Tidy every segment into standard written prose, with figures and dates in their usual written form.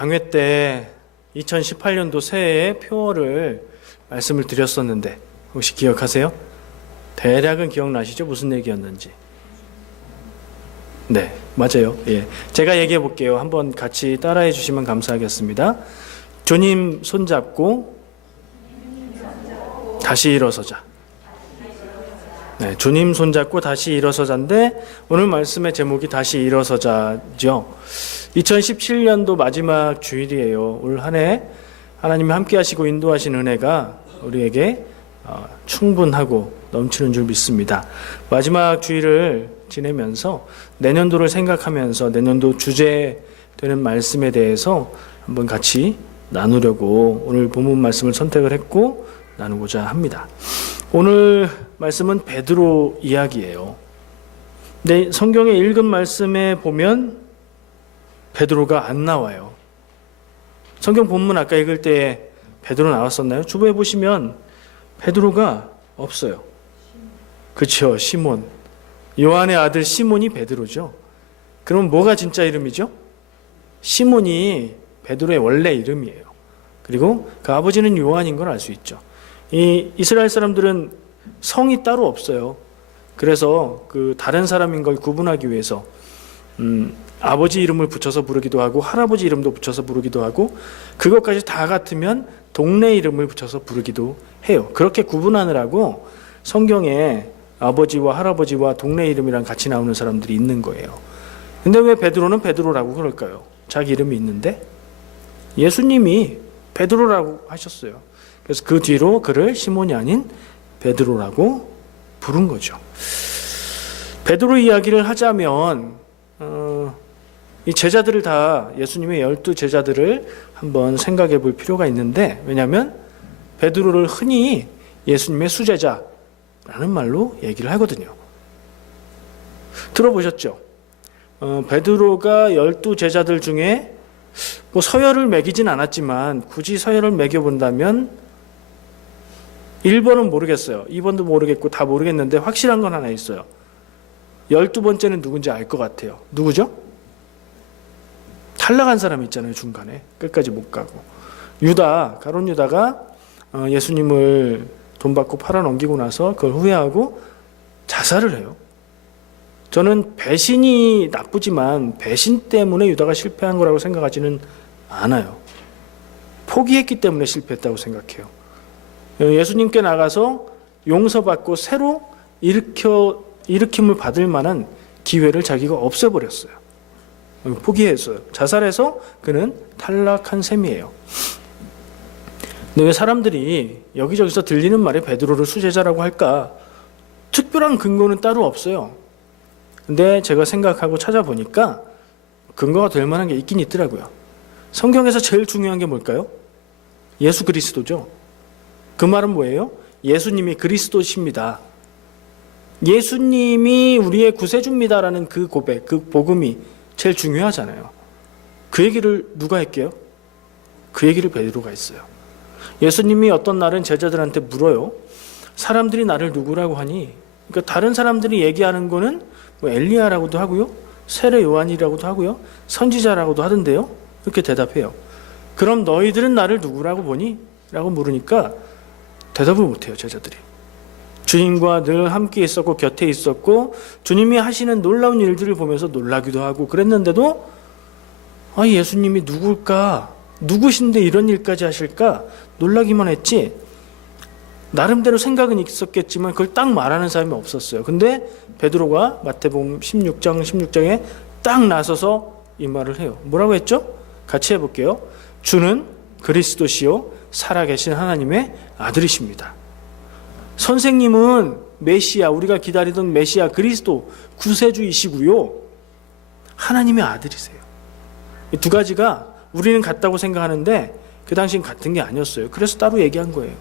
강회 때 2018년도 새해에 표어를 말씀을 드렸었는데 혹시 기억하세요? 대략은 기억나시죠? 무슨 얘기였는지. 네, 맞아요. 예, 제가 얘기해 볼게요. 한번 같이 따라해 주시면 감사하겠습니다. 주님 손잡고 다시 일어서자. 네, 주님 손잡고 다시 일어서자인데 오늘 말씀의 제목이 다시 일어서자죠. 2017년도 마지막 주일이에요. 올 한 해 하나님이 함께 하시고 인도하신 은혜가 우리에게 충분하고 넘치는 줄 믿습니다. 마지막 주일을 지내면서 내년도를 생각하면서 내년도 주제 되는 말씀에 대해서 한번 같이 나누려고 오늘 본문 말씀을 선택을 했고 나누고자 합니다. 오늘 말씀은 베드로 이야기예요. 근데 성경에 읽은 말씀에 보면 베드로가 안 나와요. 성경 본문 아까 읽을 때 베드로 나왔었나요? 주보에 보시면 베드로가 없어요. 그렇죠. 시몬. 요한의 아들 시몬이 베드로죠. 그럼 뭐가 진짜 이름이죠? 시몬이 베드로의 원래 이름이에요. 그리고 그 아버지는 요한인 걸 알 수 있죠. 이 이스라엘 사람들은 성이 따로 없어요. 그래서 그 다른 사람인 걸 구분하기 위해서 아버지 이름을 붙여서 부르기도 하고 할아버지 이름도 붙여서 부르기도 하고 그것까지 다 같으면 동네 이름을 붙여서 부르기도 해요. 그렇게 구분하느라고 성경에 아버지와 할아버지와 동네 이름이랑 같이 나오는 사람들이 있는 거예요. 근데 왜 베드로는 베드로라고 그럴까요? 자기 이름이 있는데 예수님이 베드로라고 하셨어요. 그래서 그 뒤로 그를 시몬이 아닌 베드로라고 부른 거죠. 베드로 이야기를 하자면 이 제자들을 다 예수님의 12제자들을 한번 생각해 볼 필요가 있는데 왜냐하면 베드로를 흔히 예수님의 수제자라는 말로 얘기를 하거든요. 들어보셨죠? 베드로가 12제자들 중에 뭐 서열을 매기진 않았지만 굳이 서열을 매겨본다면 1번은 모르겠어요. 2번도 모르겠고 다 모르겠는데 확실한 건 하나 있어요. 12번째는 누군지 알 것 같아요. 누구죠? 탈락한 사람 있잖아요. 중간에. 끝까지 못 가고. 유다, 가룟 유다가 예수님을 돈 받고 팔아넘기고 나서 그걸 후회하고 자살을 해요. 저는 배신이 나쁘지만 배신 때문에 유다가 실패한 거라고 생각하지는 않아요. 포기했기 때문에 실패했다고 생각해요. 예수님께 나가서 용서받고 새로 일으킴을 받을 만한 기회를 자기가 없애버렸어요. 포기했어요. 자살해서 그는 탈락한 셈이에요. 근데 왜 사람들이 여기저기서 들리는 말에 베드로를 수제자라고 할까? 특별한 근거는 따로 없어요. 근데 제가 생각하고 찾아보니까 근거가 될 만한 게 있긴 있더라고요. 성경에서 제일 중요한 게 뭘까요? 예수 그리스도죠. 그 말은 뭐예요? 예수님이 그리스도십니다. 예수님이 우리의 구세주입니다라는 그 고백, 그 복음이 제일 중요하잖아요. 그 얘기를 누가 했게요? 그 얘기를 베드로가 했어요. 예수님이 어떤 날은 제자들한테 물어요. 사람들이 나를 누구라고 하니? 그러니까 다른 사람들이 얘기하는 거는 뭐 엘리야라고도 하고요. 세례 요한이라고도 하고요. 선지자라고도 하던데요. 이렇게 대답해요. 그럼 너희들은 나를 누구라고 보니? 라고 물으니까 대답을 못해요. 제자들이. 주님과 늘 함께 있었고 곁에 있었고 주님이 하시는 놀라운 일들을 보면서 놀라기도 하고 그랬는데도 예수님이 누굴까? 누구신데 이런 일까지 하실까? 놀라기만 했지 나름대로 생각은 있었겠지만 그걸 딱 말하는 사람이 없었어요. 근데 베드로가 마태복음 16장에 딱 나서서 이 말을 해요. 뭐라고 했죠? 같이 해볼게요. 주는 그리스도시요 살아계신 하나님의 아들이십니다. 선생님은 메시아, 우리가 기다리던 메시아 그리스도 구세주이시고요. 하나님의 아들이세요. 이 두 가지가 우리는 같다고 생각하는데 그 당시엔 같은 게 아니었어요. 그래서 따로 얘기한 거예요.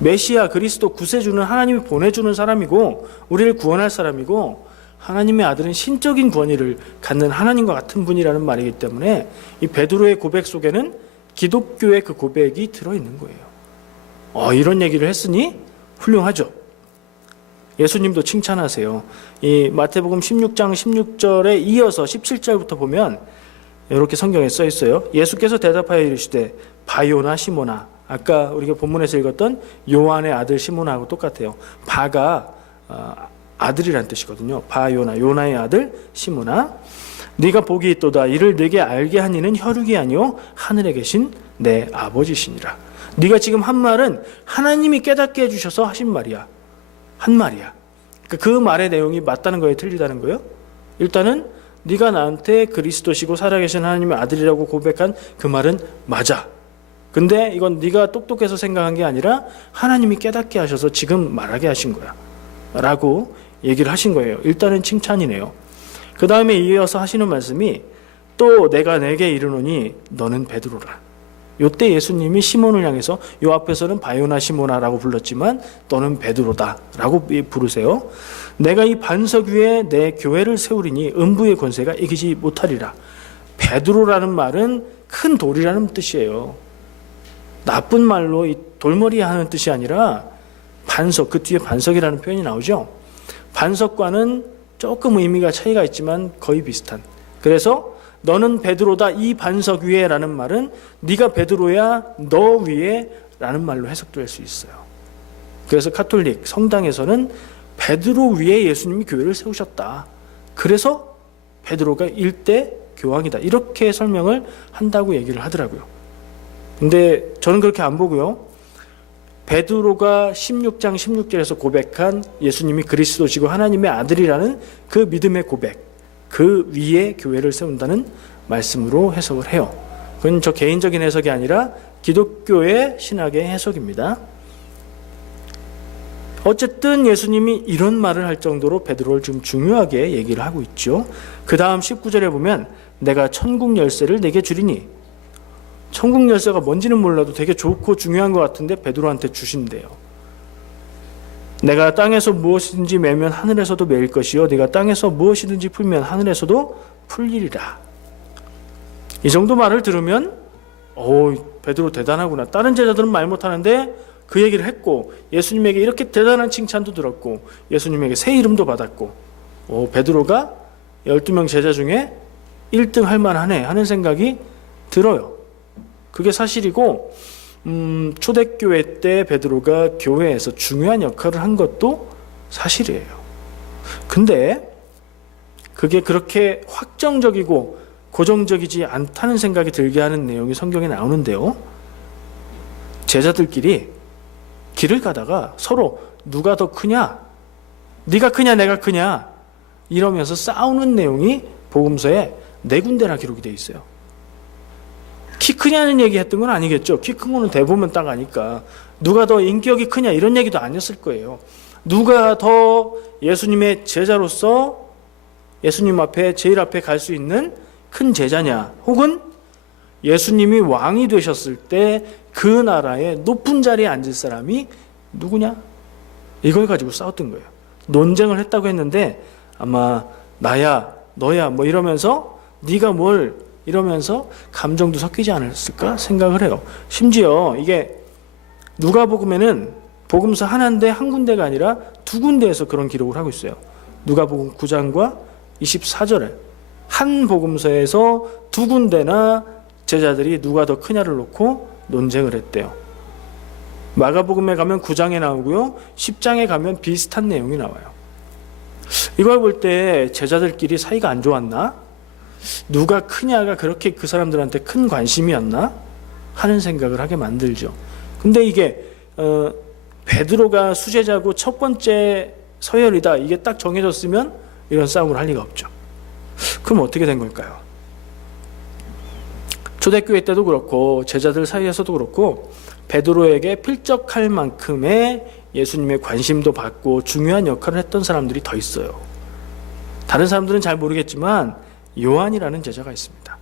메시아 그리스도 구세주는 하나님이 보내주는 사람이고 우리를 구원할 사람이고 하나님의 아들은 신적인 권위를 갖는 하나님과 같은 분이라는 말이기 때문에 이 베드로의 고백 속에는 기독교의 그 고백이 들어있는 거예요. 이런 얘기를 했으니 훌륭하죠. 예수님도 칭찬하세요. 이 마태복음 16장 16절에 이어서 17절부터 보면 이렇게 성경에 써 있어요. 예수께서 대답하여 이르시되 바요나 시몬아. 아까 우리가 본문에서 읽었던 요한의 아들 시몬하고 똑같아요. 바가 아들이란 뜻이거든요. 바요나, 요나의 아들 시몬아, 네가 복이 있도다. 이를 네게 알게 한 이는 혈육이 아니요 하늘에 계신 내 아버지시니라. 네가 지금 한 말은 하나님이 깨닫게 해주셔서 하신 말이야. 한 말이야. 그 말의 내용이 맞다는 거예요, 틀리다는 거예요? 일단은 네가 나한테 그리스도시고 살아계신 하나님의 아들이라고 고백한 그 말은 맞아. 근데 이건 네가 똑똑해서 생각한 게 아니라 하나님이 깨닫게 하셔서 지금 말하게 하신 거야 라고 얘기를 하신 거예요. 일단은 칭찬이네요. 그 다음에 이어서 하시는 말씀이 또 내가 내게 이르노니 너는 베드로라. 요때 예수님이 시몬을 향해서 요 앞에서는 바요나 시몬아라고 불렀지만 너는 베드로다 라고 부르세요. 내가 이 반석 위에 내 교회를 세우리니 음부의 권세가 이기지 못하리라. 베드로라는 말은 큰 돌이라는 뜻이에요. 나쁜 말로 이 돌머리 하는 뜻이 아니라 반석, 그 뒤에 반석이라는 표현이 나오죠. 반석과는 조금 의미가 차이가 있지만 거의 비슷한. 그래서 너는 베드로다 이 반석 위에 라는 말은 네가 베드로야 너 위에 라는 말로 해석될 수 있어요. 그래서 가톨릭 성당에서는 베드로 위에 예수님이 교회를 세우셨다. 그래서 베드로가 일대 교황이다. 이렇게 설명을 한다고 얘기를 하더라고요. 근데 저는 그렇게 안 보고요. 베드로가 16장 16절에서 고백한 예수님이 그리스도시고 하나님의 아들이라는 그 믿음의 고백, 그 위에 교회를 세운다는 말씀으로 해석을 해요. 그건 저 개인적인 해석이 아니라 기독교의 신학의 해석입니다. 어쨌든 예수님이 이런 말을 할 정도로 베드로를 좀 중요하게 얘기를 하고 있죠. 그 다음 19절에 보면 내가 천국 열쇠를 내게 주리니, 천국 열쇠가 뭔지는 몰라도 되게 좋고 중요한 것 같은데 베드로한테 주신대요. 내가 땅에서 무엇이든지 매면 하늘에서도 매일 것이요 네가 땅에서 무엇이든지 풀면 하늘에서도 풀리리라. 이 정도 말을 들으면 베드로 대단하구나. 다른 제자들은 말 못하는데 그 얘기를 했고 예수님에게 이렇게 대단한 칭찬도 들었고 예수님에게 새 이름도 받았고 베드로가 12명 제자 중에 1등 할 만하네 하는 생각이 들어요. 그게 사실이고 초대교회 때 베드로가 교회에서 중요한 역할을 한 것도 사실이에요. 근데 그게 그렇게 확정적이고 고정적이지 않다는 생각이 들게 하는 내용이 성경에 나오는데요. 제자들끼리 길을 가다가 서로 누가 더 크냐, 네가 크냐 내가 크냐 이러면서 싸우는 내용이 복음서에 4군데나 기록이 돼 있어요. 키 크냐는 얘기 했던 건 아니겠죠. 키 큰 거는 대보면 딱 아니까. 누가 더 인격이 크냐 이런 얘기도 아니었을 거예요. 누가 더 예수님의 제자로서 예수님 앞에 제일 앞에 갈 수 있는 큰 제자냐, 혹은 예수님이 왕이 되셨을 때 그 나라의 높은 자리에 앉을 사람이 누구냐, 이걸 가지고 싸웠던 거예요. 논쟁을 했다고 했는데 아마 나야 너야 뭐 이러면서 네가 뭘 이러면서 감정도 섞이지 않았을까 생각을 해요. 심지어 이게 누가복음에는 복음서 하나인데 한 군데가 아니라 2군데에서 그런 기록을 하고 있어요. 누가복음 9장과 24절에 한 복음서에서 2군데나 제자들이 누가 더 크냐를 놓고 논쟁을 했대요. 마가복음에 가면 9장에 나오고요, 10장에 가면 비슷한 내용이 나와요. 이걸 볼 때 제자들끼리 사이가 안 좋았나? 누가 크냐가 그렇게 그 사람들한테 큰 관심이었나? 하는 생각을 하게 만들죠. 근데 이게 베드로가 수제자고 첫 번째 서열이다 이게 딱 정해졌으면 이런 싸움을 할 리가 없죠. 그럼 어떻게 된 걸까요? 초대교회 때도 그렇고 제자들 사이에서도 그렇고 베드로에게 필적할 만큼의 예수님의 관심도 받고 중요한 역할을 했던 사람들이 더 있어요. 다른 사람들은 잘 모르겠지만 요한이라는 제자가 있습니다.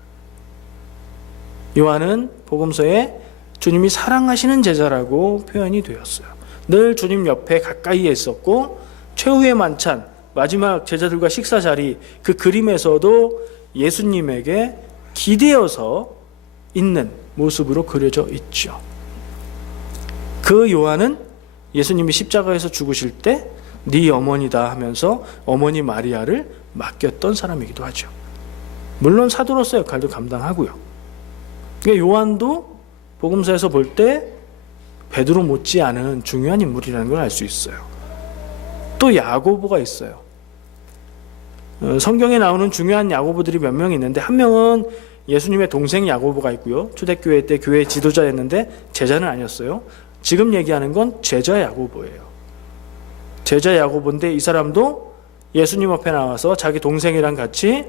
요한은 복음서에 주님이 사랑하시는 제자라고 표현이 되었어요. 늘 주님 옆에 가까이에 있었고 최후의 만찬, 마지막 제자들과 식사 자리, 그 그림에서도 예수님에게 기대어서 있는 모습으로 그려져 있죠. 그 요한은 예수님이 십자가에서 죽으실 때 네 어머니다 하면서 어머니 마리아를 맡겼던 사람이기도 하죠. 물론 사도로서 역할도 감당하고요. 그러니까 요한도 복음서에서 볼 때 베드로 못지않은 중요한 인물이라는 걸 알 수 있어요. 또 야고보가 있어요. 성경에 나오는 중요한 야고보들이 몇 명 있는데 한 명은 예수님의 동생 야고보가 있고요. 초대교회 때 교회 지도자였는데 제자는 아니었어요. 지금 얘기하는 건 제자 야고보예요. 제자 야고보인데 이 사람도 예수님 앞에 나와서 자기 동생이랑 같이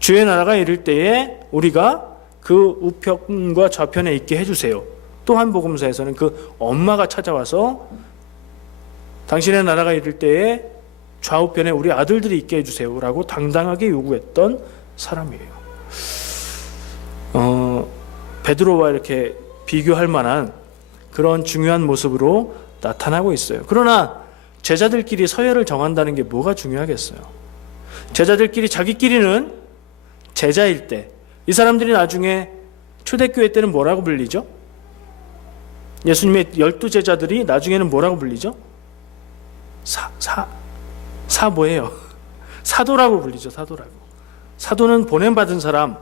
주의 나라가 이를 때에 우리가 그 우편과 좌편에 있게 해주세요. 또 한 복음서에서는 그 엄마가 찾아와서 당신의 나라가 이를 때에 좌우편에 우리 아들들이 있게 해주세요 라고 당당하게 요구했던 사람이에요. 베드로와 이렇게 비교할 만한 그런 중요한 모습으로 나타나고 있어요. 그러나 제자들끼리 서열을 정한다는 게 뭐가 중요하겠어요? 제자들끼리 자기끼리는 제자일 때, 이 사람들이 나중에 초대교회 때는 뭐라고 불리죠? 예수님의 12제자들이 나중에는 뭐라고 불리죠? 뭐예요? 사도라고 불리죠. 사도라고. 사도는 보냄받은 사람,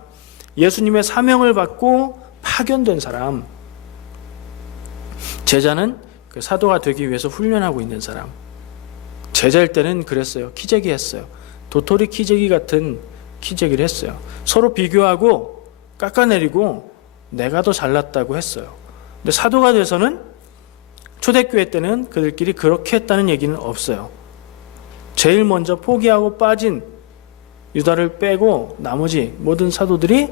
예수님의 사명을 받고 파견된 사람. 제자는 그 사도가 되기 위해서 훈련하고 있는 사람. 제자일 때는 그랬어요. 키재기 했어요. 도토리 키재기 같은 키재기를 했어요. 서로 비교하고 깎아내리고 내가 더 잘났다고 했어요. 근데 사도가 돼서는 초대교회 때는 그들끼리 그렇게 했다는 얘기는 없어요. 제일 먼저 포기하고 빠진 유다를 빼고 나머지 모든 사도들이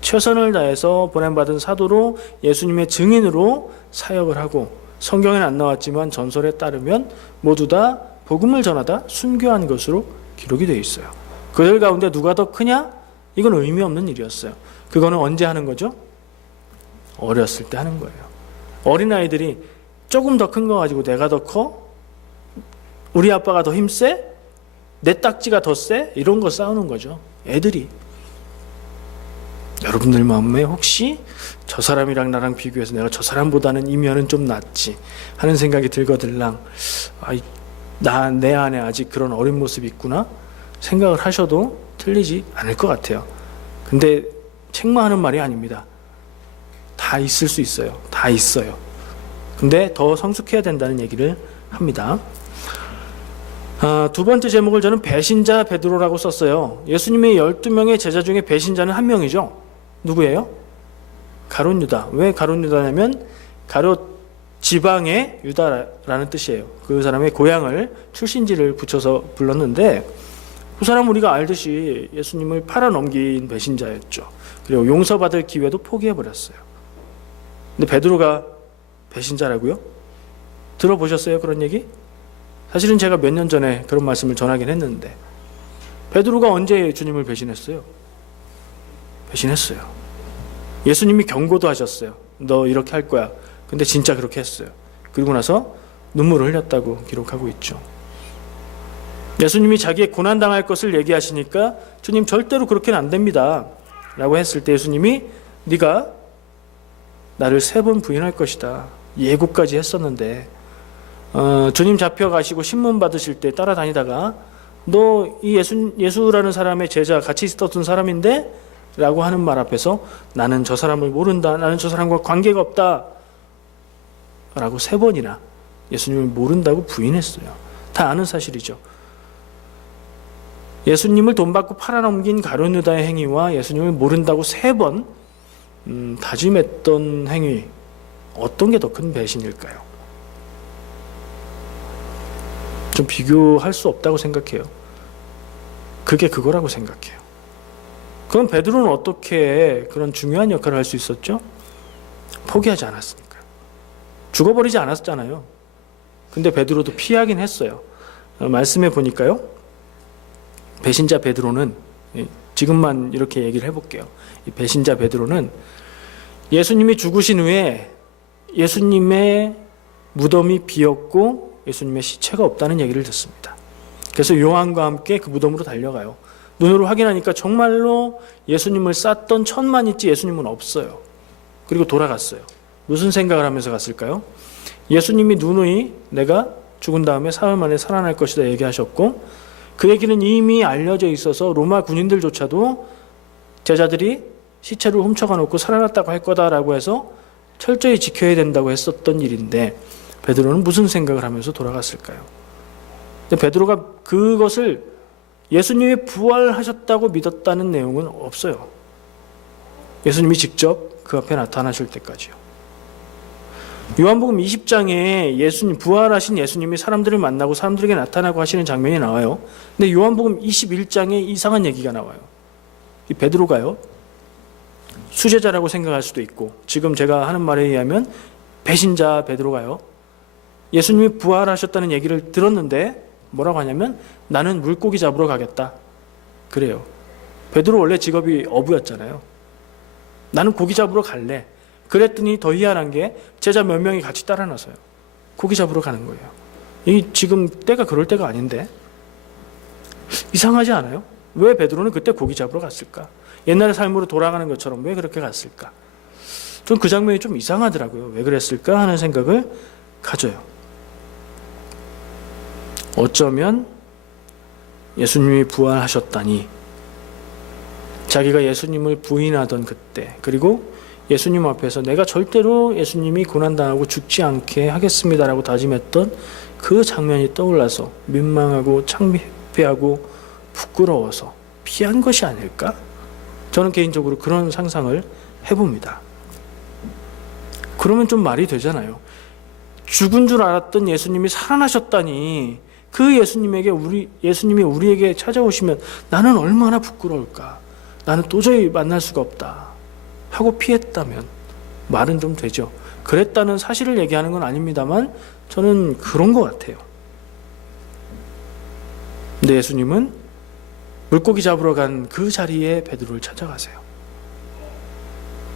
최선을 다해서 보냄받은 사도로 예수님의 증인으로 사역을 하고, 성경에는 안 나왔지만 전설에 따르면 모두 다 복음을 전하다 순교한 것으로 기록이 되어 있어요. 그들 가운데 누가 더 크냐? 이건 의미 없는 일이었어요. 그거는 언제 하는 거죠? 어렸을 때 하는 거예요. 어린아이들이 조금 더 큰 거 가지고 내가 더 커? 우리 아빠가 더 힘세? 내 딱지가 더 세? 이런 거 싸우는 거죠. 애들이. 여러분들 마음에 혹시 저 사람이랑 나랑 비교해서 내가 저 사람보다는 이면은 좀 낫지 하는 생각이 들거들랑, 내 안에 아직 그런 어린 모습이 있구나 생각을 하셔도 틀리지 않을 것 같아요. 근데 책망하는 말이 아닙니다. 다 있을 수 있어요. 다 있어요. 근데 더 성숙해야 된다는 얘기를 합니다. 두 번째 제목을 저는 배신자 베드로라고 썼어요. 예수님의 12명의 제자 중에 배신자는 한 명이죠. 누구예요? 가룟 유다. 왜 가룟 유다냐면 가룟 지방의 유다라는 뜻이에요. 그 사람의 고향을 출신지를 붙여서 불렀는데, 그 사람 우리가 알듯이 예수님을 팔아넘긴 배신자였죠. 그리고 용서받을 기회도 포기해버렸어요. 근데 베드로가 배신자라고요? 들어보셨어요? 그런 얘기? 사실은 제가 몇 년 전에 그런 말씀을 전하긴 했는데, 베드로가 언제 주님을 배신했어요? 배신했어요. 예수님이 경고도 하셨어요. 너 이렇게 할 거야. 근데 진짜 그렇게 했어요. 그리고 나서 눈물을 흘렸다고 기록하고 있죠. 예수님이 자기의 고난당할 것을 얘기하시니까 주님 절대로 그렇게는 안 됩니다 라고 했을 때 예수님이 네가 나를 3번 부인할 것이다 예고까지 했었는데, 주님 잡혀가시고 신문 받으실 때 따라다니다가 너 이 예수라는 사람의 제자 같이 있었던 사람인데? 라고 하는 말 앞에서 나는 저 사람을 모른다, 나는 저 사람과 관계가 없다 라고 3번이나 예수님을 모른다고 부인했어요. 다 아는 사실이죠. 예수님을 돈 받고 팔아넘긴 가룟 유다의 행위와 예수님을 모른다고 3번 다짐했던 행위, 어떤 게 더 큰 배신일까요? 좀 비교할 수 없다고 생각해요. 그게 그거라고 생각해요. 그럼 베드로는 어떻게 그런 중요한 역할을 할 수 있었죠? 포기하지 않았으니까요. 죽어버리지 않았잖아요. 근데 베드로도 피하긴 했어요. 말씀해 보니까요, 배신자 베드로는, 지금만 이렇게 얘기를 해볼게요. 이 배신자 베드로는 예수님이 죽으신 후에 예수님의 무덤이 비었고 예수님의 시체가 없다는 얘기를 듣습니다. 그래서 요한과 함께 그 무덤으로 달려가요. 눈으로 확인하니까 정말로 예수님을 쌌던 천만 있지 예수님은 없어요. 그리고 돌아갔어요. 무슨 생각을 하면서 갔을까요? 예수님이 누누이 내가 죽은 다음에 사흘 만에 살아날 것이다 얘기하셨고, 그 얘기는 이미 알려져 있어서 로마 군인들조차도 제자들이 시체를 훔쳐가 놓고 살아났다고 할 거다라고 해서 철저히 지켜야 된다고 했었던 일인데 베드로는 무슨 생각을 하면서 돌아갔을까요? 근데 베드로가 그것을 예수님이 부활하셨다고 믿었다는 내용은 없어요. 예수님이 직접 그 앞에 나타나실 때까지요. 요한복음 20장에 예수님, 부활하신 예수님이 사람들을 만나고 사람들에게 나타나고 하시는 장면이 나와요. 근데 요한복음 21장에 이상한 얘기가 나와요. 이 베드로가요, 수제자라고 생각할 수도 있고, 지금 제가 하는 말에 의하면 배신자 베드로가요, 예수님이 부활하셨다는 얘기를 들었는데 뭐라고 하냐면 나는 물고기 잡으러 가겠다. 그래요. 베드로 원래 직업이 어부였잖아요. 나는 고기 잡으러 갈래. 그랬더니 더 희한한 게 제자 몇 명이 같이 따라 나서요. 고기 잡으러 가는 거예요. 이 지금 때가 그럴 때가 아닌데 이상하지 않아요? 왜 베드로는 그때 고기 잡으러 갔을까? 옛날의 삶으로 돌아가는 것처럼 왜 그렇게 갔을까? 좀 그 장면이 좀 이상하더라고요. 왜 그랬을까 하는 생각을 가져요. 어쩌면 예수님이 부활하셨다니, 자기가 예수님을 부인하던 그때, 그리고 예수님 앞에서 내가 절대로 예수님이 고난당하고 죽지 않게 하겠습니다라고 다짐했던 그 장면이 떠올라서 민망하고 창피하고 부끄러워서 피한 것이 아닐까? 저는 개인적으로 그런 상상을 해봅니다. 그러면 좀 말이 되잖아요. 죽은 줄 알았던 예수님이 살아나셨다니, 그 예수님이 우리에게 찾아오시면 나는 얼마나 부끄러울까? 나는 도저히 만날 수가 없다 하고 피했다면 말은 좀 되죠. 그랬다는 사실을 얘기하는 건 아닙니다만 저는 그런 것 같아요. 근데 예수님은 물고기 잡으러 간 그 자리에 베드로를 찾아가세요.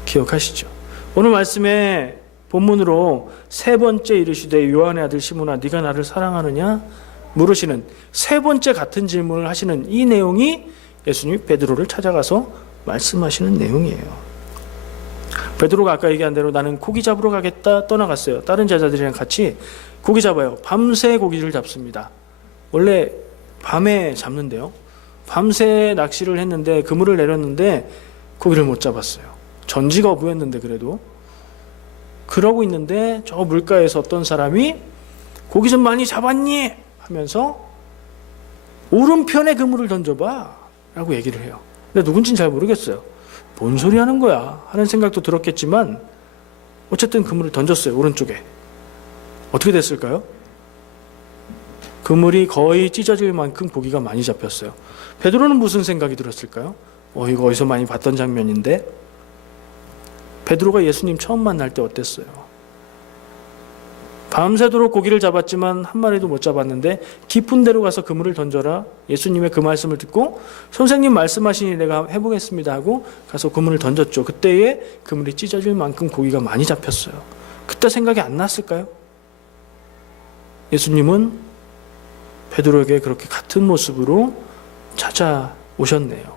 기억하시죠? 오늘 말씀에 본문으로 세 번째 이르시되 요한의 아들 시몬아 네가 나를 사랑하느냐 물으시는 세 번째 같은 질문을 하시는 이 내용이 예수님이 베드로를 찾아가서 말씀하시는 내용이에요. 베드로가 아까 얘기한 대로 나는 고기 잡으러 가겠다 떠나갔어요. 다른 제자들이랑 같이 고기 잡아요. 밤새 고기를 잡습니다. 원래 밤에 잡는데요, 밤새 낚시를 했는데 그물을 내렸는데 고기를 못 잡았어요. 전지가 어부였는데 그래도 그러고 있는데 저 물가에서 어떤 사람이 고기 좀 많이 잡았니? 하면서 오른편에 그물을 던져봐 라고 얘기를 해요. 근데 누군지는 잘 모르겠어요. 뭔 소리 하는 거야 하는 생각도 들었겠지만 어쨌든 그물을 던졌어요. 오른쪽에. 어떻게 됐을까요? 그물이 거의 찢어질 만큼 고기가 많이 잡혔어요. 베드로는 무슨 생각이 들었을까요? 이거 어디서 많이 봤던 장면인데. 베드로가 예수님 처음 만날 때 어땠어요? 밤새도록 고기를 잡았지만 한 마리도 못 잡았는데 깊은 데로 가서 그물을 던져라. 예수님의 그 말씀을 듣고 선생님 말씀하시니 내가 해보겠습니다 하고 가서 그물을 던졌죠. 그때에 그물이 찢어질 만큼 고기가 많이 잡혔어요. 그때 생각이 안 났을까요? 예수님은 베드로에게 그렇게 같은 모습으로 찾아오셨네요.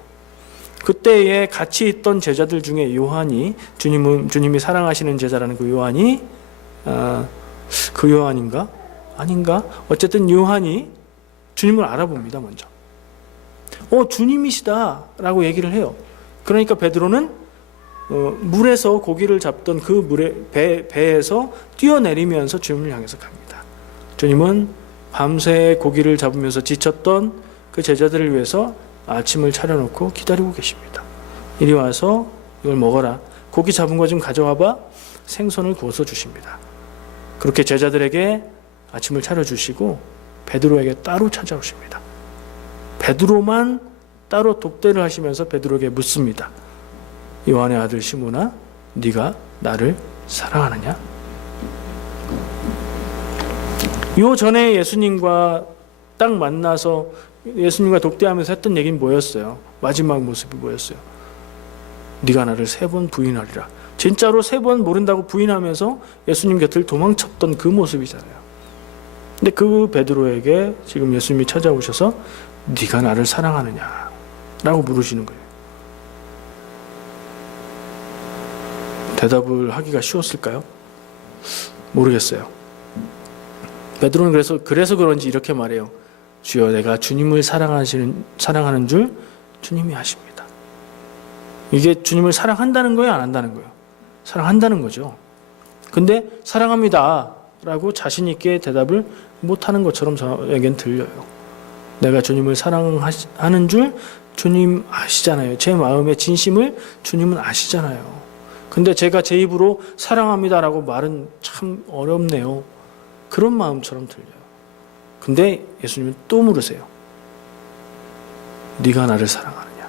그때에 같이 있던 제자들 중에 요한이, 주님이 사랑하시는 제자라는 그 요한이 그 요한인가? 아닌가? 어쨌든 요한이 주님을 알아봅니다. 먼저 주님이시다 라고 얘기를 해요. 그러니까 베드로는 물에서 고기를 잡던 그 배에서 뛰어내리면서 주님을 향해서 갑니다. 주님은 밤새 고기를 잡으면서 지쳤던 그 제자들을 위해서 아침을 차려놓고 기다리고 계십니다. 이리 와서 이걸 먹어라. 고기 잡은 거 좀 가져와봐. 생선을 구워서 주십니다. 그렇게 제자들에게 아침을 차려주시고 베드로에게 따로 찾아오십니다. 베드로만 따로 독대를 하시면서 베드로에게 묻습니다. 요한의 아들 시몬아, 네가 나를 사랑하느냐? 요 전에 예수님과 딱 만나서 예수님과 독대하면서 했던 얘기는 뭐였어요? 마지막 모습이 뭐였어요? 네가 나를 3번 부인하리라. 진짜로 3번 모른다고 부인하면서 예수님 곁을 도망쳤던 그 모습이잖아요. 근데 그 베드로에게 지금 예수님이 찾아오셔서 네가 나를 사랑하느냐 라고 물으시는 거예요. 대답을 하기가 쉬웠을까요? 모르겠어요. 베드로는 그래서 그런지 이렇게 말해요. 주여, 내가 주님을 사랑하는 줄 주님이 아십니다. 이게 주님을 사랑한다는 거예요, 안 한다는 거예요? 사랑한다는 거죠. 근데 사랑합니다 라고 자신 있게 대답을 못하는 것처럼 저에겐 들려요. 내가 주님을 사랑하는 줄 주님 아시잖아요. 제 마음의 진심을 주님은 아시잖아요. 근데 제가 제 입으로 사랑합니다라고 말은 참 어렵네요. 그런 마음처럼 들려요. 근데 예수님은 또 물으세요. 네가 나를 사랑하느냐?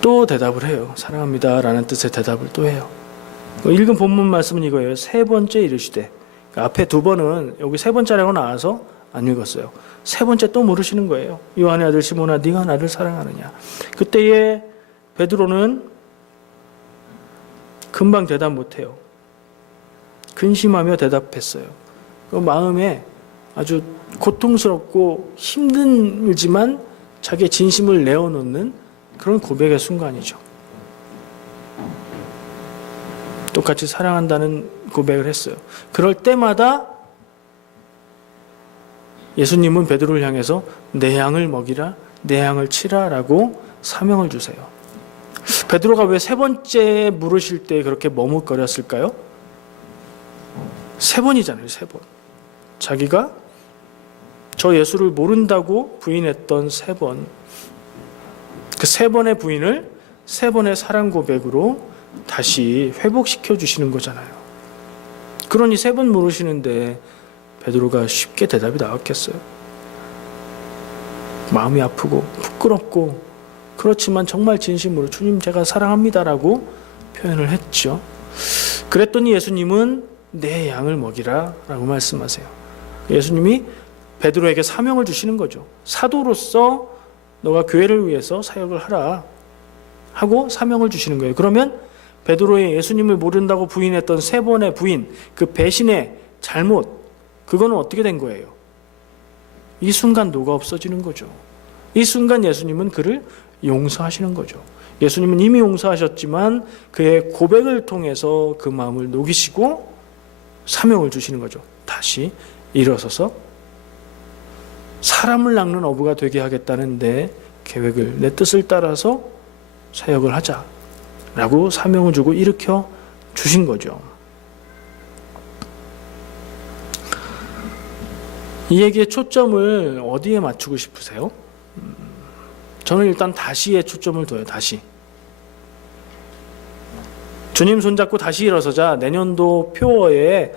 또 대답을 해요. 사랑합니다라는 뜻의 대답을 또 해요. 읽은 본문 말씀은 이거예요. 세 번째 이르시되. 앞에 두 번은 여기 세 번째라고 나와서 안 읽었어요. 세 번째 또 물으시는 거예요. 요한의 아들 시몬아, 네가 나를 사랑하느냐? 그때에 베드로는 금방 대답 못해요. 근심하며 대답했어요. 그 마음에 아주 고통스럽고 힘들지만 자기의 진심을 내어놓는 그런 고백의 순간이죠. 똑같이 사랑한다는 고백을 했어요. 그럴 때마다 예수님은 베드로를 향해서 내 양을 먹이라, 내 양을 치라 라고 사명을 주세요. 베드로가 왜 세 번째 물으실 때 그렇게 머뭇거렸을까요? 세 번이잖아요, 세 번. 자기가 저 예수를 모른다고 부인했던 세 번. 그 세 번의 부인을 세 번의 사랑 고백으로 다시 회복시켜 주시는 거잖아요. 그러니 세 번 물으시는데 베드로가 쉽게 대답이 나왔겠어요? 마음이 아프고 부끄럽고 그렇지만 정말 진심으로 주님 제가 사랑합니다라고 표현을 했죠. 그랬더니 예수님은 내 양을 먹이라 라고 말씀하세요. 예수님이 베드로에게 사명을 주시는 거죠. 사도로서 너가 교회를 위해서 사역을 하라 하고 사명을 주시는 거예요. 그러면 베드로의 예수님을 모른다고 부인했던 세 번의 부인, 그 배신의 잘못, 그거는 어떻게 된 거예요? 이 순간 녹아 없어지는 거죠. 이 순간 예수님은 그를 용서하시는 거죠. 예수님은 이미 용서하셨지만 그의 고백을 통해서 그 마음을 녹이시고 사명을 주시는 거죠. 다시 일어서서 사람을 낚는 어부가 되게 하겠다는 내 계획을, 내 뜻을 따라서 사역을 하자라고 사명을 주고 일으켜 주신 거죠. 이 얘기의 초점을 어디에 맞추고 싶으세요? 저는 일단 다시에 초점을 둬요. 다시. 주님 손잡고 다시 일어서자 내년도 표어에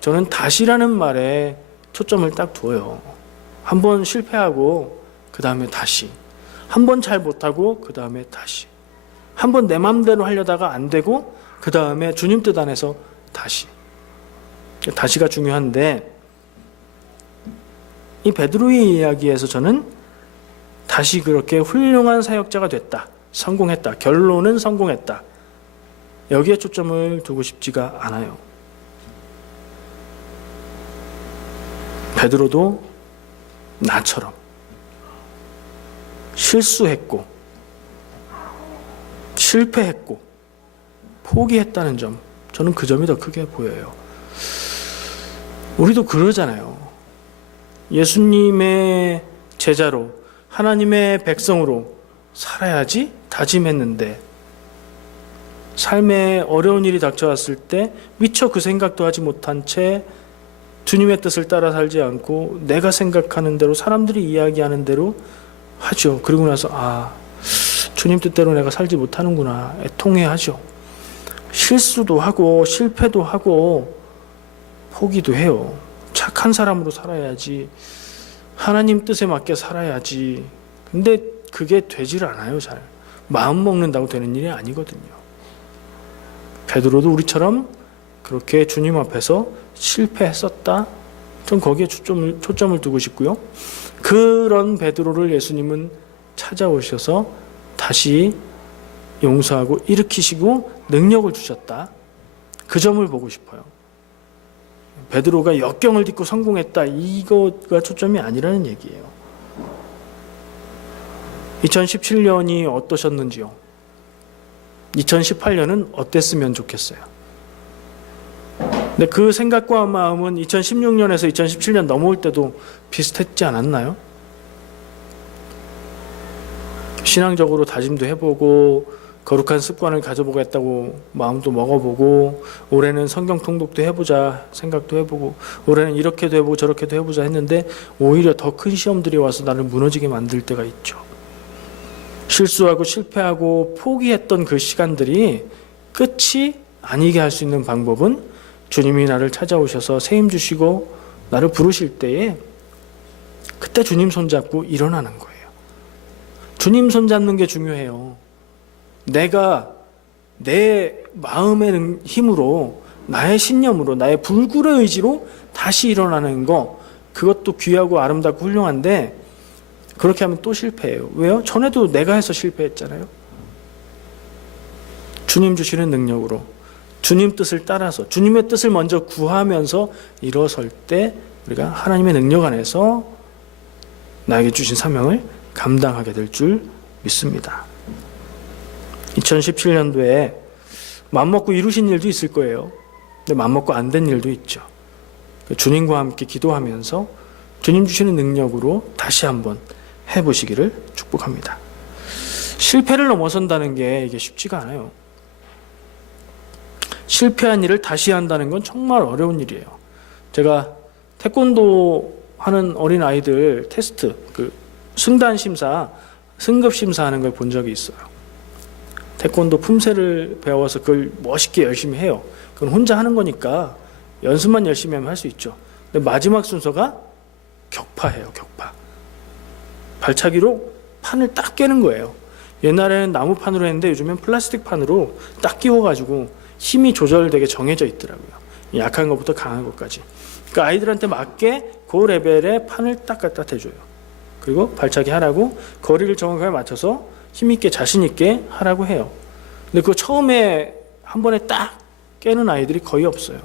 저는 다시라는 말에 초점을 딱 둬요. 한 번 실패하고 그 다음에 다시. 한 번 잘 못하고 그 다음에 다시. 한 번 내 맘대로 하려다가 안 되고 그 다음에 주님 뜻 안에서 다시. 다시가 중요한데 이 베드로의 이야기에서 저는 다시 그렇게 훌륭한 사역자가 됐다. 성공했다. 결론은 성공했다. 여기에 초점을 두고 싶지가 않아요. 베드로도 나처럼 실수했고 실패했고 포기했다는 점, 저는 그 점이 더 크게 보여요. 우리도 그러잖아요. 예수님의 제자로 하나님의 백성으로 살아야지 다짐했는데 삶에 어려운 일이 닥쳐왔을 때 미처 그 생각도 하지 못한 채 주님의 뜻을 따라 살지 않고 내가 생각하는 대로 사람들이 이야기하는 대로 하죠. 그리고 나서 주님 뜻대로 내가 살지 못하는구나 애통해하죠. 실수도 하고 실패도 하고 포기도 해요. 착한 사람으로 살아야지, 하나님 뜻에 맞게 살아야지. 근데 그게 되질 않아요. 잘 마음 먹는다고 되는 일이 아니거든요. 베드로도 우리처럼 그렇게 주님 앞에서 실패했었다. 전 거기에 초점을 두고 싶고요. 그런 베드로를 예수님은 찾아오셔서 다시 용서하고 일으키시고 능력을 주셨다. 그 점을 보고 싶어요. 베드로가 역경을 딛고 성공했다. 이거가 초점이 아니라는 얘기예요. 2017년이 어떠셨는지요? 2018년은 어땠으면 좋겠어요? 근데 그 생각과 마음은 2016년에서 2017년 넘어올 때도 비슷했지 않았나요? 신앙적으로 다짐도 해보고 거룩한 습관을 가져보겠다고 마음도 먹어보고 올해는 성경 통독도 해보자 생각도 해보고 올해는 이렇게도 해보고 저렇게도 해보자 했는데 오히려 더 큰 시험들이 와서 나를 무너지게 만들 때가 있죠. 실수하고 실패하고 포기했던 그 시간들이 끝이 아니게 할 수 있는 방법은 주님이 나를 찾아오셔서 세임 주시고 나를 부르실 때에 그때 주님 손잡고 일어나는 거예요. 주님 손잡는 게 중요해요. 내가 내 마음의 힘으로 나의 신념으로 나의 불굴의 의지로 다시 일어나는 거 그것도 귀하고 아름답고 훌륭한데 그렇게 하면 또 실패해요. 왜요? 전에도 내가 해서 실패했잖아요. 주님 주시는 능력으로 주님 뜻을 따라서 주님의 뜻을 먼저 구하면서 일어설 때 우리가 하나님의 능력 안에서 나에게 주신 사명을 감당하게 될 줄 믿습니다. 2017년도에 맘먹고 이루신 일도 있을 거예요. 근데 맘먹고 안 된 일도 있죠. 주님과 함께 기도하면서 주님 주시는 능력으로 다시 한번 해보시기를 축복합니다. 실패를 넘어선다는 게 이게 쉽지가 않아요. 실패한 일을 다시 한다는 건 정말 어려운 일이에요. 제가 태권도 하는 어린 아이들 테스트, 승단 심사, 승급 심사하는 걸 본 적이 있어요. 태권도 품새를 배워서 그걸 멋있게 열심히 해요. 그건 혼자 하는 거니까 연습만 열심히 하면 할 수 있죠. 근데 마지막 순서가 격파예요, 격파. 발차기로 판을 딱 깨는 거예요. 옛날에는 나무판으로 했는데 요즘엔 플라스틱 판으로 딱 끼워가지고 힘이 조절되게 정해져 있더라고요. 약한 것부터 강한 것까지. 그러니까 아이들한테 맞게 그 레벨의 판을 딱 갖다 대줘요. 그리고 발차기 하라고 거리를 정확하게 맞춰서 힘있게 자신있게 하라고 해요. 근데 그거 처음에 한 번에 딱 깨는 아이들이 거의 없어요.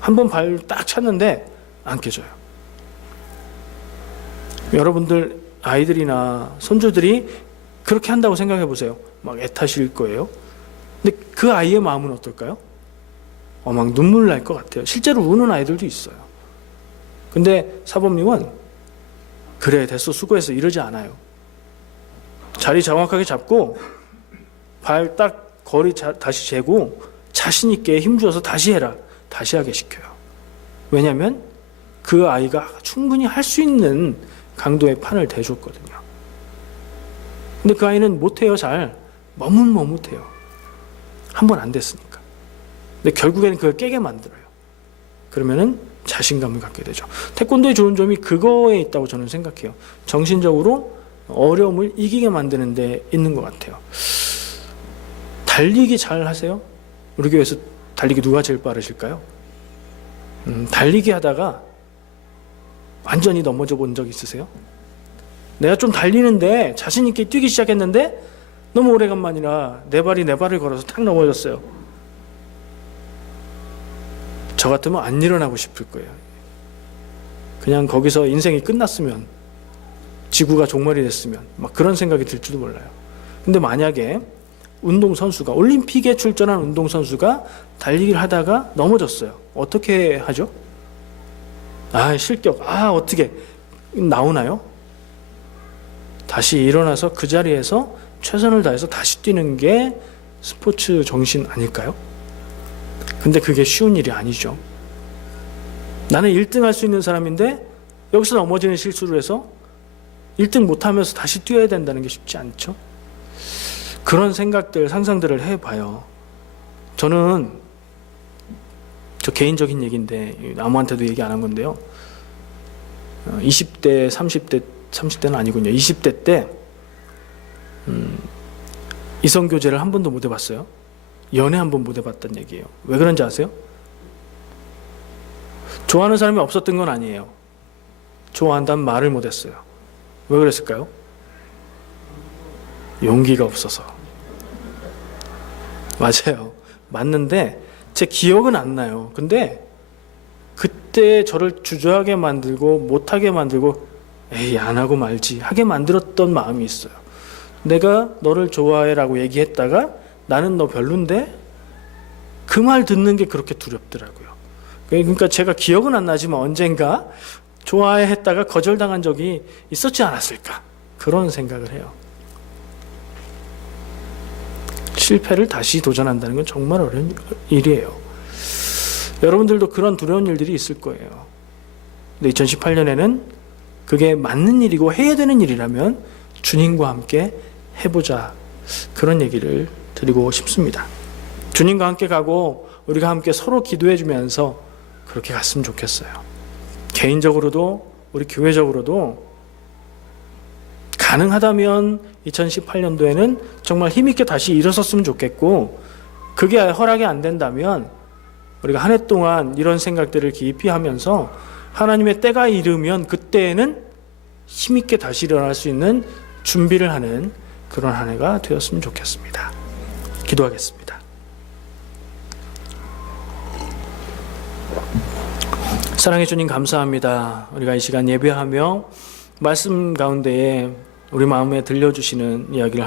한 번 발 딱 찼는데 안 깨져요. 여러분들 아이들이나 손주들이 그렇게 한다고 생각해 보세요. 막 애타실 거예요. 근데 그 아이의 마음은 어떨까요? 막 눈물 날 것 같아요. 실제로 우는 아이들도 있어요. 근데 사범님은 그래 됐어 수고했어 이러지 않아요. 자리 정확하게 잡고 발 딱 거리 다시 재고 자신 있게 힘주어서 다시 해라. 다시 하게 시켜요. 왜냐하면 그 아이가 충분히 할 수 있는 강도의 판을 대줬거든요. 근데 그 아이는 못해요. 잘 머뭇머뭇해요. 한 번 안 됐으니까. 근데 결국에는 그걸 깨게 만들어요. 그러면은 자신감을 갖게 되죠. 태권도의 좋은 점이 그거에 있다고 저는 생각해요. 정신적으로 어려움을 이기게 만드는 데 있는 것 같아요. 달리기 잘 하세요? 우리 교회에서 달리기 누가 제일 빠르실까요? 달리기 하다가 완전히 넘어져 본 적 있으세요? 내가 좀 달리는데 자신 있게 뛰기 시작했는데 너무 오래간만이라 내 발을 걸어서 탁 넘어졌어요. 저 같으면 안 일어나고 싶을 거예요. 그냥 거기서 인생이 끝났으면, 지구가 종말이 됐으면 막 그런 생각이 들지도 몰라요. 근데 만약에 운동선수가, 올림픽에 출전한 운동선수가 달리기를 하다가 넘어졌어요. 어떻게 하죠? 실격. 어떻게 나오나요? 다시 일어나서 그 자리에서 최선을 다해서 다시 뛰는 게 스포츠 정신 아닐까요? 근데 그게 쉬운 일이 아니죠. 나는 1등 할 수 있는 사람인데 여기서 넘어지는 실수를 해서 1등 못하면서 다시 뛰어야 된다는 게 쉽지 않죠. 그런 생각들, 상상들을 해봐요. 저는 저 개인적인 얘기인데 아무한테도 얘기 안 한 건데요. 20대, 30대는 아니군요. 20대 때 이성교제를 한 번도 못 해봤어요. 연애 한 번 못 해봤다는 얘기예요. 왜 그런지 아세요? 좋아하는 사람이 없었던 건 아니에요. 좋아한다는 말을 못 했어요. 왜 그랬을까요? 용기가 없어서. 맞아요. 맞는데 제 기억은 안 나요. 근데 그때 저를 주저하게 만들고 못하게 만들고 에이 안 하고 말지 하게 만들었던 마음이 있어요. 내가 너를 좋아해 라고 얘기했다가 나는 너 별론데 그 말 듣는 게 그렇게 두렵더라고요. 그러니까 제가 기억은 안 나지만 언젠가 좋아해 했다가 거절당한 적이 있었지 않았을까 그런 생각을 해요. 실패를 다시 도전한다는 건 정말 어려운 일이에요. 여러분들도 그런 두려운 일들이 있을 거예요. 근데 2018년에는 그게 맞는 일이고 해야 되는 일이라면 주님과 함께 해보자. 그런 얘기를 드리고 싶습니다. 주님과 함께 가고 우리가 함께 서로 기도해주면서 그렇게 갔으면 좋겠어요. 개인적으로도 우리 교회적으로도 가능하다면 2018년도에는 정말 힘있게 다시 일어섰으면 좋겠고, 그게 허락이 안 된다면 우리가 한 해 동안 이런 생각들을 깊이 하면서 하나님의 때가 이르면 그때에는 힘있게 다시 일어날 수 있는 준비를 하는 그런 한 해가 되었으면 좋겠습니다. 기도하겠습니다. 사랑해 주님 감사합니다. 우리가 이 시간 예배하며 말씀 가운데에 우리 마음에 들려주시는 이야기를